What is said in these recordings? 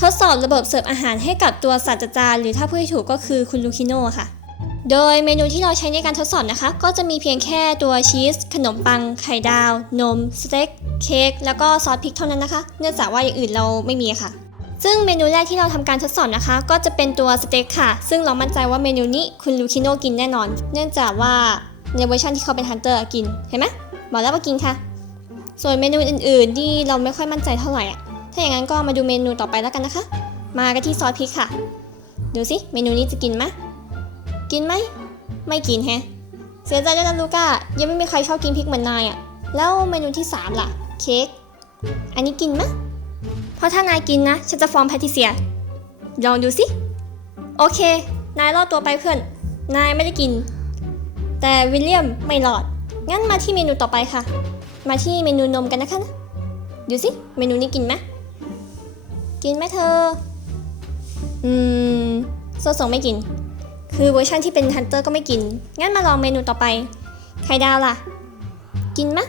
ทดสอบระบบเสิร์ฟอาหารให้กับตัวศาสตราจารย์หรือถ้าพูดถูกก็คือคุณลูคิโน่ค่ะ โดยเมนูที่เราใช้ในการทดสอบนะคะ ก็จะมีเพียงแค่ตัวชีส ขนมปัง ไข่ดาว นม สเต็ก เค้ก แล้วก็ซอสพริกเท่านั้นนะคะ เนื่องจากว่าอย่างอื่นเราไม่มีค่ะ ซึ่งเมนูแรกที่เราทำการทดสอบนะคะ ก็จะเป็นตัวสเต็กค่ะ ซึ่งเรามั่นใจว่าเมนูนี้คุณลูคิโน่กินแน่นอน เนื่องจากว่าในเวอร์ชันที่เขาเป็นฮันเตอร์กิน เห็นไหมบอกแล้วว่ากินค่ะ ส่วนเมนูอื่นๆที่เราไม่ค่อยมั่นใจเท่าไหร่อะ ถ้าอย่างนั้นก็มาดูเมนูต่อไปแล้วกันนะคะ มากันที่ซอสพริกค่ะ ดูสิเมนูนี้จะกินไหมกินไหม ไม่กินแฮะ เสียใจด้วยนะลูก้า ยังไม่มีใครชอบกินพริกเหมือนนายอะ แล้วเมนูที่ 3 ล่ะ เค้ก อันนี้กินไหมเพราะถ้านายกินนะ ฉันจะฟ้องแพทิเซีย ลองดูสิ โอเค นายรอดตัวไปเพื่อน นายไม่ได้กิน แต่วิลเลียมไม่รอด งั้นมาที่เมนูต่อไปค่ะ มาที่เมนูนมกันนะคะนะดูสิ เมนูนี้กินไหม กินไหมเธอ อืมโซสงไม่กิน คือเวอร์ชันที่เป็นฮันเตอร์ก็ไม่กิน งั้นมาลองเมนูต่อไป ไข่ดาวล่ะ กินไหม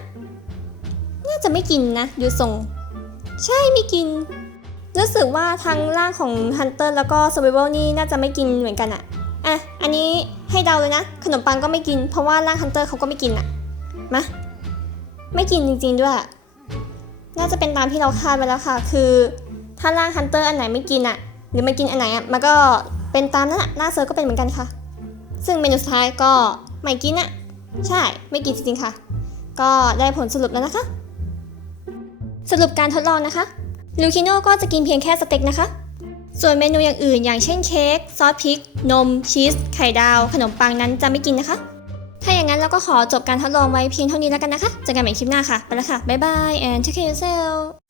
น่าจะไม่กินนะ ดูทรง ใช่ไม่กิน รู้สึกว่าทั้งร่างของฮันเตอร์แล้วก็ส u r v i v a l นี่น่าจะไม่กินเหมือนกันอะอะ อันนี้ให้เดาเลยนะ ขนมปังก็ไม่กิน เพราะว่าร่างฮันเตอร์เขาก็ไม่กินอะมา ไม่กินจริงๆด้วย น่าจะเป็นตามที่เราคาดไว้แล้วค่ะ คือ ถ้าร่างฮันเตอร์อันไหนไม่กินอะหรือไม่กินอันไหนอะมันก็เป็นตามนั้นอะหน้าเซิร์ก็เป็นเหมือนกันค่ะ ซึ่งเมนูสุดท้ายก็ไม่กินอะใช่ไม่กินจริงๆค่ะ ก็ได้ผลสรุปแล้วนะคะ สรุปการทดลองนะคะลูคิโน่ก็จะกินเพียงแค่สเต็กนะคะ ส่วนเมนูอย่างอื่นอย่างเช่นเค้กซอสพริก นม ชีส ไข่ดาว ขนมปังนั้นจะไม่กินนะคะ ถ้าอย่างนั้นเราก็ขอจบการทดลองไว้เพียงเท่านี้แล้วกันนะคะเจอกันใหม่คลิปหน้าค่ะ ไปแล้วค่ะ บ๊ายบาย and take care yourself